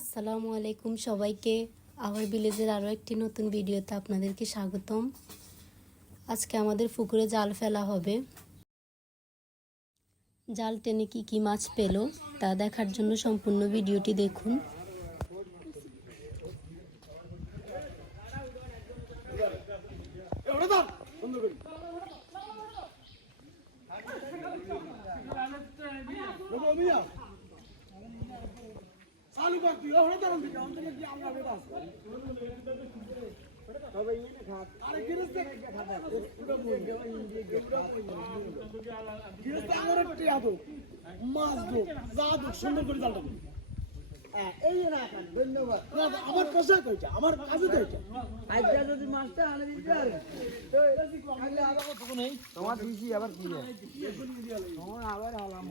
আসসালামু আলাইকুম সবাইকে। আওয়ার ভিলেজের আরও একটি নতুন ভিডিওতে আপনাদেরকে স্বাগতম। আজকে আমাদের পুকুরে জাল ফেলা হবে। জাল টেনে কি কি মাছ পেল তা দেখার জন্য সম্পূর্ণ ভিডিওটি দেখুন। চালু করতে ওরে দাঁড়ান দিকে অন্তত কি আমরা বেটা আছে তবে ইনি খাত আরে গিরস্তে গিরস্তে আমরা টিয়া দো মাছ দো জাদু সুন্দর করে জালটা হ্যাঁ এই না খান ধন্যবাদ আমার কাছে কইছে আমার কাছে কইছে আজকে যদি মাছটা আনে দিতে পারে তো আগে আবার কত নেই তোমার দিছি আবার কি তোমার আবার আলাম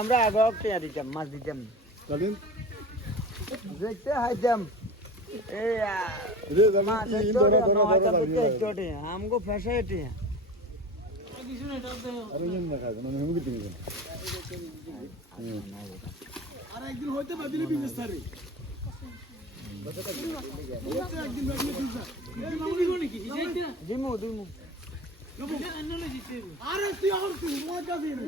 আমরা আগে টেয়া দিতাম মাছ দিতাম দেখতে হাইতাম हमको फैसिलिटी है একদিন হইতে বাদিলে বিজনেস সারি দিমু দিমু আরে তুই আর তুই মজা দিন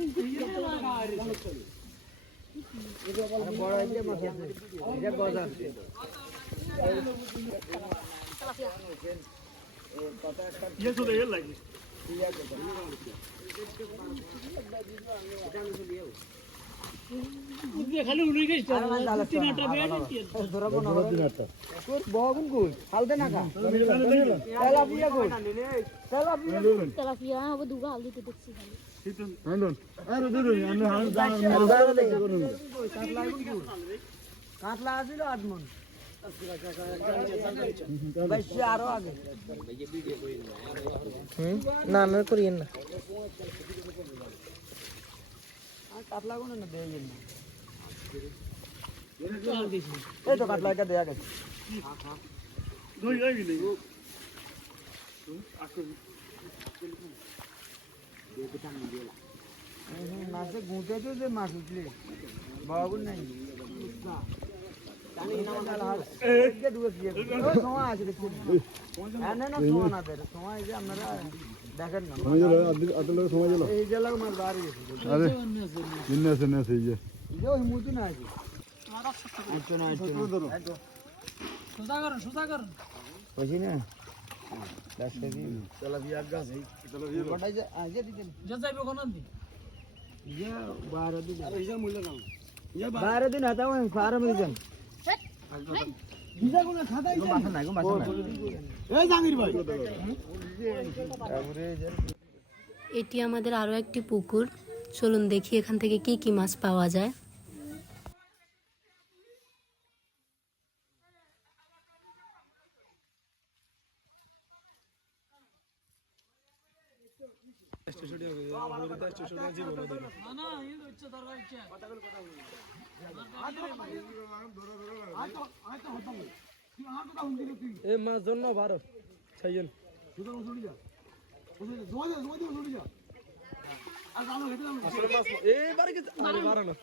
বড় আইতে মাছ আছে এটা গজা ये तो ये लगी খালি উড়ে গেছে তিনটা বেড়ে ধরা কোন তোর বগুন কই হালদে না কা তেলাপিয়া কই তেলাপিয়া হবে দুগা হাল দিতে দেখছি খালি হ্যাঁ আরে দুরু আমি হাল কাটলা আছিল আদমন আরো আগে না না করিয়েন না কাতলা কোন না দেয় না এই তো কাতলা এটা দেয়া গেছে দুই আইবি নেই মাছে গুঁতে তো যে মাছ উঠলে বাবু নাই बारह दिन आता हूँ फार्म रीजन এটি আমাদের আরও একটি পুকুর। চলুন দেখি এখান থেকে কি কি মাছ পাওয়া যায়। মাছ জন্য বারো ছাইয়েন এবারে কি বারো না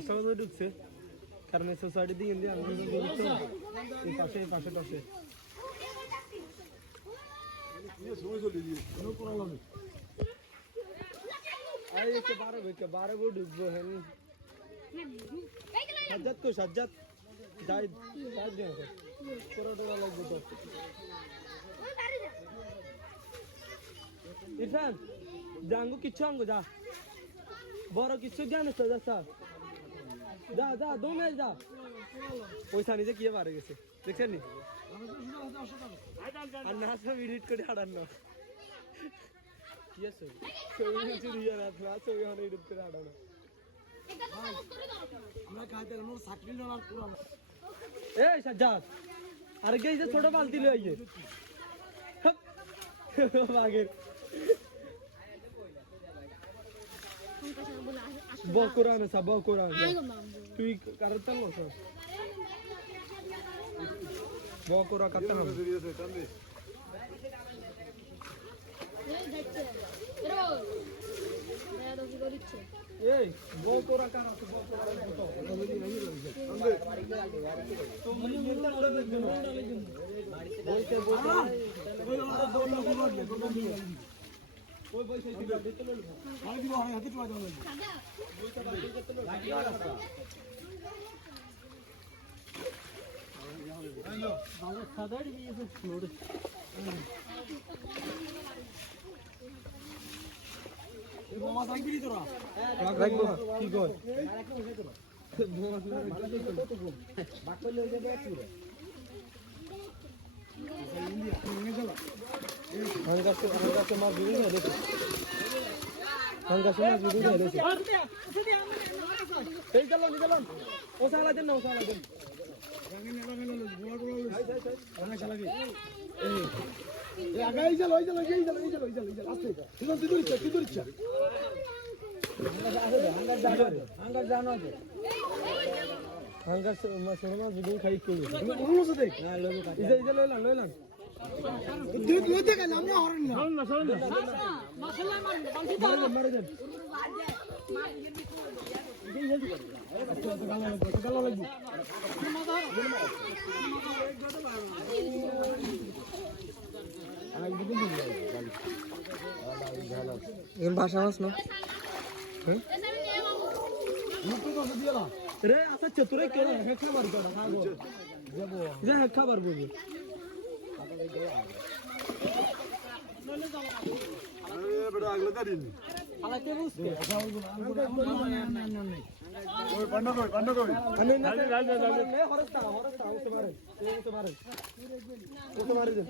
আসলে ঢুকছে কারণ সোসাইটি দিয়ে পাশে পাশে পাশে बारह गो डूबो है सज्जत को सज्जत जाए इरफान जांगो किच्छु आंगो जा बड़ो किच्छु ज्ञान है जा सा जा जा 2 मैच जा पैसा निजे किए बारे गेছে দেখছেন নি আর না সব এডিট করে হারান না কি আছে ছবি চুরি না না ছবি হনে এডিট করে হারানো আমরা কাইতে মোর চাকরি না পুরো এই সাজ্জাদ আর কে যে ছোট বালতি লই আইছে বাগের বকুরান সব বকুরান তুই কারতাল না বকুরা কাটতে না এই বকুরা কারা তো বকুরা ওই পয়সা দিতে আমি দিব হাতে চলে যাবে হ্যালো ভালো সাদার দিয়ে ফ্লোর এই মামা থাকবি তোরা রাখবো কি কই বাকল লই যাবে একটু Hanggang sa mabili na dito. Hanggang sa mabili na dito. Hey, jalan. O salah din na, o salah din. এই আগাই চলো ওই চলো এই চলো আস্তে কিদর ইচ্ছা হাঙ্গার জানো আছে Hanggang sa mabili খাই কি অনুলো তো দেখ না লইব কাটি ইজা লইলাম দুধ লইতে গেল আমরা হরন না সরন না মাশাআল্লাহ মারে দেন এম ভাষা মাছ না রে আচ্ছা চতুরে কেন খাবার দাও খাবো যাব যে খাবার বলবো আরে বড় আগলা কাটিন আলাতে বুঝতে ওই পান্ডা কই আমি না লে হরস্তা উঠতে পারে দেন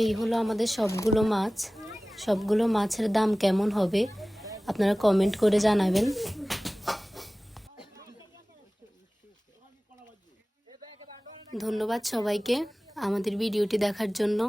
এই হলো আমাদের সবগুলো মাছ। সবগুলো মাছের দাম কেমন হবে আপনারা কমেন্ট করে জানাবেন। ধন্যবাদ সবাইকে আমাদের ভিডিওটি দেখার জন্য।